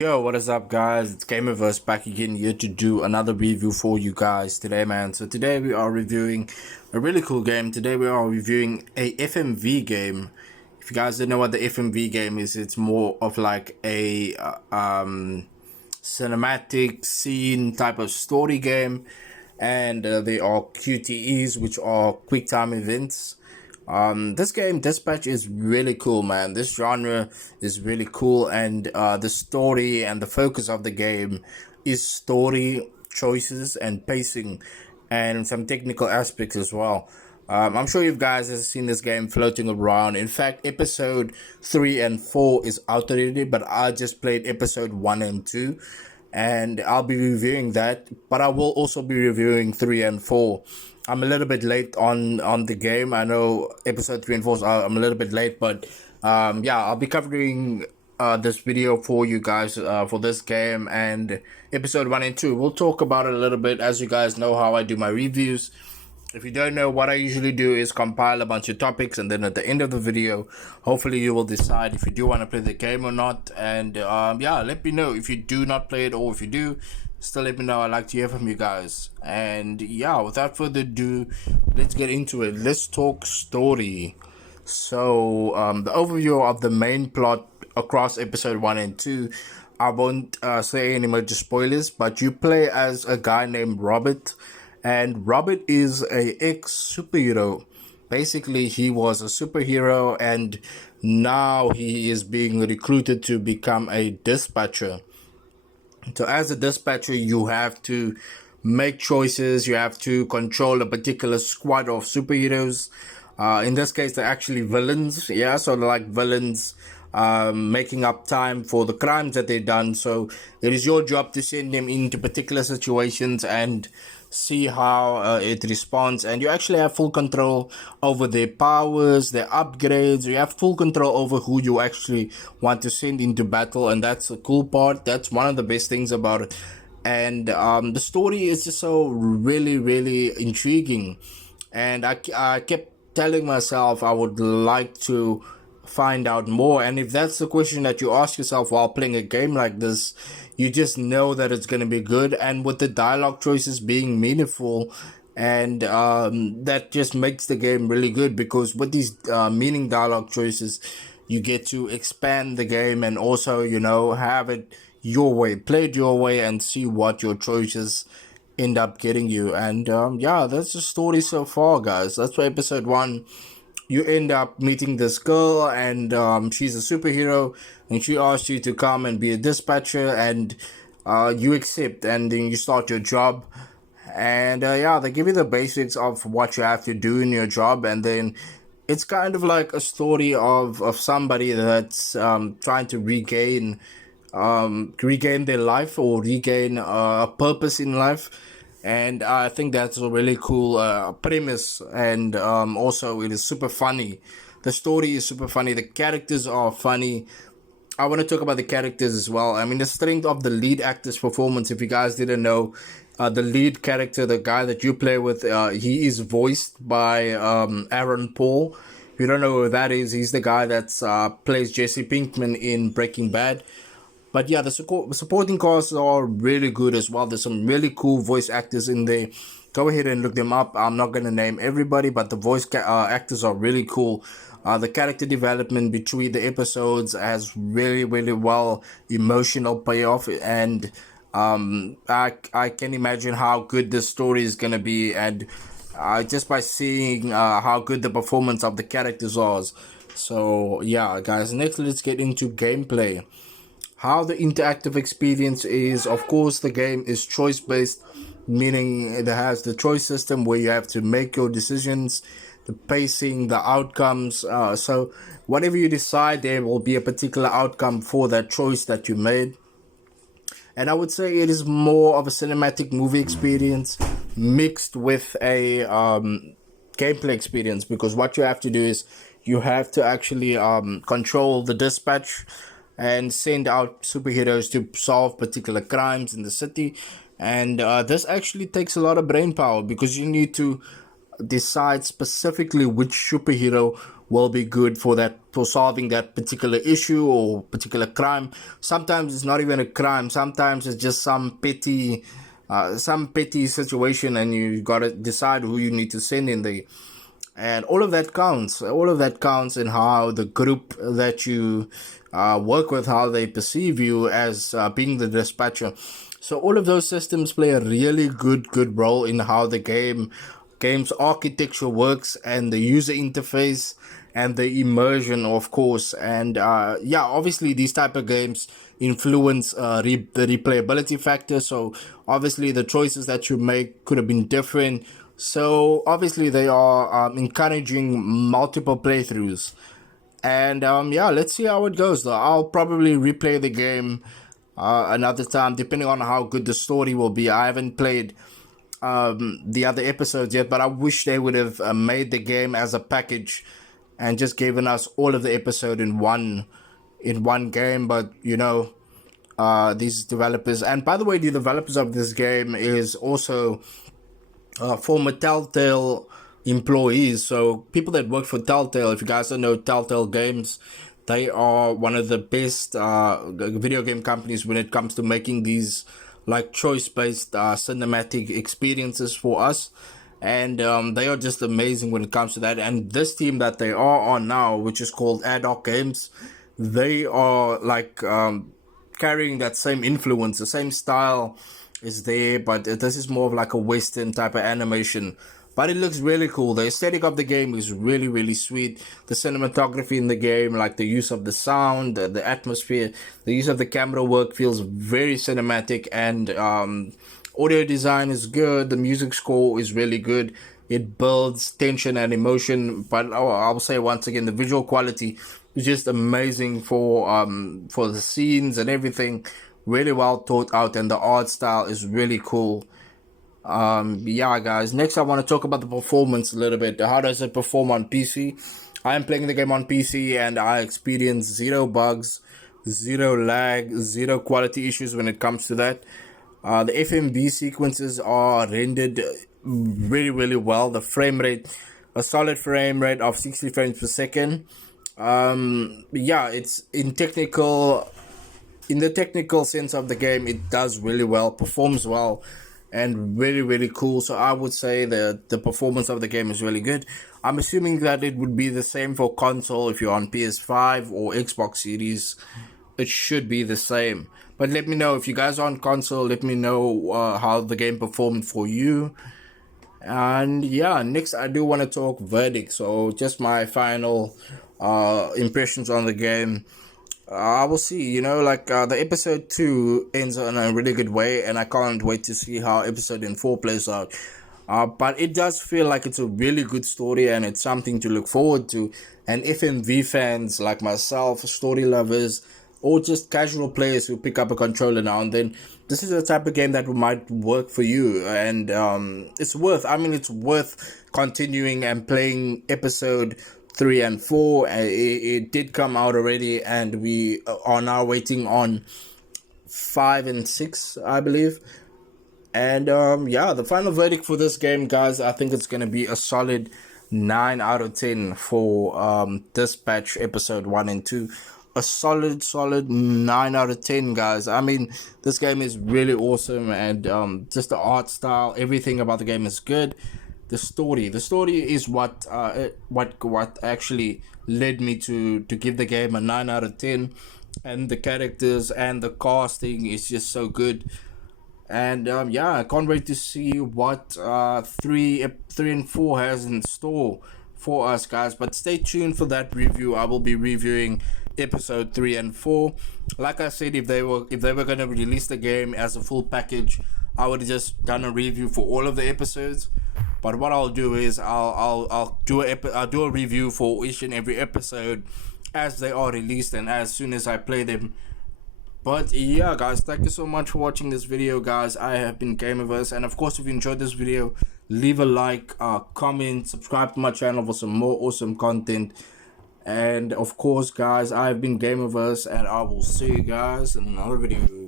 Yo, what is up, guys? It's Gamerverse back again here to do another review for you guys today, man. So today we are reviewing a really cool game. Today we are reviewing a FMV game. If you guys don't know what the FMV game is, it's more of like a cinematic scene type of story game, and they are QTEs, which are quick time events. This game, Dispatch, is really cool, man. This genre is really cool, and the story and the focus of the game is story choices and pacing, and some technical aspects as well. I'm sure you guys have seen this game floating around. In fact, episode 3 and 4 is out already, but I just played episode 1 and 2, and I'll be reviewing that, but I will also be reviewing 3 and 4. I'm a little bit late on the game. I know episode 3 and 4, I'm a little bit late, but yeah, I'll be covering this video for you guys for this game and episode 1 and 2. We'll talk about it a little bit. As you guys know how I do my reviews. If you don't know, what I usually do is compile a bunch of topics, and then at the end of the video, hopefully you will decide if you do want to play the game or not. And yeah, let me know if you do not play it, or if you do, still let me know. I'd like to hear from you guys. And yeah, without further ado, let's get into it. Let's talk story. So the overview of the main plot across episode 1 and 2, I won't say any major spoilers, but you play as a guy named Robert, and Robert is a ex-superhero. Basically, he was a superhero, and now he is being recruited to become a dispatcher. So as a dispatcher, you have to make choices. You have to control a particular squad of superheroes. In this case, they're actually villains. Yeah, so they're like villains making up time for the crimes that they've done. So it is your job to send them into particular situations and see how it responds, and you actually have full control over their powers, their upgrades. You have full control over who you actually want to send into battle, and that's the cool part. That's one of the best things about it. And the story is just so really intriguing, and I kept telling myself I would like to find out more. And if that's the question that you ask yourself while playing a game like this, you just know that it's going to be good. And with the dialogue choices being meaningful, and that just makes the game really good, because with these meaning dialogue choices, you get to expand the game and also, have it your way, play it your way, and see what your choices end up getting you. And yeah, that's the story so far, guys. That's for episode 1. You end up meeting this girl, and she's a superhero, and she asks you to come and be a dispatcher, and you accept, and then you start your job. And yeah, they give you the basics of what you have to do in your job, and then it's kind of like a story of somebody that's trying to regain their life, or regain a purpose in life. And I think that's a really cool premise, and also it is super funny. The story is super funny, the characters are funny. I want to talk about the characters as well. I mean, the strength of the lead actor's performance. If you guys didn't know, the lead character, the guy that you play with, he is voiced by Aaron Paul. If you don't know who that is, he's the guy that plays Jesse Pinkman in Breaking Bad. But yeah, the supporting cast are really good as well. There's some really cool voice actors in there. Go ahead and look them up. I'm not going to name everybody, but the voice actors are really cool. The character development between the episodes has really well emotional payoff, and I can imagine how good this story is going to be, and just by seeing how good the performance of the characters are. So yeah, guys, next let's get into gameplay. How the interactive experience is, of course, the game is choice based, meaning it has the choice system where you have to make your decisions, the pacing, the outcomes. So whatever you decide, there will be a particular outcome for that choice that you made. And I would say it is more of a cinematic movie experience mixed with a gameplay experience, because what you have to do is you have to actually control the dispatch and send out superheroes to solve particular crimes in the city. And this actually takes a lot of brain power, because you need to decide specifically which superhero will be good for that, for solving that particular issue or particular crime. Sometimes it's not even a crime. Sometimes it's just some petty situation, and you gotta decide who you need to send in there. And all of that counts. All of that counts in how the group that you work with, how they perceive you as being the dispatcher. So all of those systems play a really good role in how the game's architecture works, and the user interface, and the immersion, of course. And yeah, obviously these type of games influence the replayability factor. So obviously the choices that you make could have been different. So obviously they are encouraging multiple playthroughs. And yeah, let's see how it goes though. I'll probably replay the game another time, depending on how good the story will be. I haven't played the other episodes yet, but I wish they would have made the game as a package and just given us all of the episode in one game. But you know, these developers, and by the way, the developers of this game is also former Telltale employees. So people that work for Telltale, if you guys don't know Telltale Games, they are one of the best video game companies when it comes to making these like choice-based cinematic experiences for us. And they are just amazing when it comes to that. And this team that they are on now, which is called Ad Hoc Games, they are like carrying that same influence, the same style is there, but this is more of like a Western type of animation. But it looks really cool. The aesthetic of the game is really sweet. The cinematography in the game, like the use of the sound, the atmosphere, the use of the camera work feels very cinematic. And audio design is good. The music score is really good. It builds tension and emotion. But I'll say once again, the visual quality is just amazing for the scenes and everything. Really well thought out, and the art style is really cool. Yeah, guys. Next, I want to talk about the performance a little bit. How does it perform on PC? I am playing the game on PC, and I experience zero bugs, zero lag, zero quality issues when it comes to that. The FMV sequences are rendered really well. The frame rate, a solid frame rate of 60 frames per second. Yeah, it's in the technical sense of the game, it does really well, performs well, and really cool. So I would say that the performance of the game is really good. I'm assuming that it would be the same for console. If you're on PS5 or Xbox Series, it should be the same. But let me know if you guys are on console. Let me know how the game performed for you. And yeah, next I do want to talk verdict. So just my final impressions on the game. I will see, you know, like the episode 2 ends in a really good way, and I can't wait to see how episode 4 plays out. But it does feel like it's a really good story, and it's something to look forward to. And FMV fans like myself, story lovers, or just casual players who pick up a controller now and then, this is the type of game that might work for you. And it's worth continuing and playing episode 3 and 4. It did come out already, and we are now waiting on 5 and 6, I believe. And yeah, the final verdict for this game, guys, I think it's going to be a solid 9 out of 10 for Dispatch episode 1 and 2. A solid 9 out of 10, guys. I mean, this game is really awesome, and just the art style, everything about the game is good. The story is what actually led me to give the game a 9 out of 10. And the characters and the casting is just so good. And yeah, I can't wait to see what 3 and 4 has in store for us, guys. But stay tuned for that review. I will be reviewing episode 3 and 4. Like I said, if they were going to release the game as a full package, I would have just done a review for all of the episodes. But what I'll do is I'll do a review for each and every episode as they are released and as soon as I play them. But yeah, guys, thank you so much for watching this video, guys. I have been Gamerverse, and of course, if you enjoyed this video, leave a like, comment, subscribe to my channel for some more awesome content. And of course, guys, I've been Gamerverse, and I will see you guys in another video.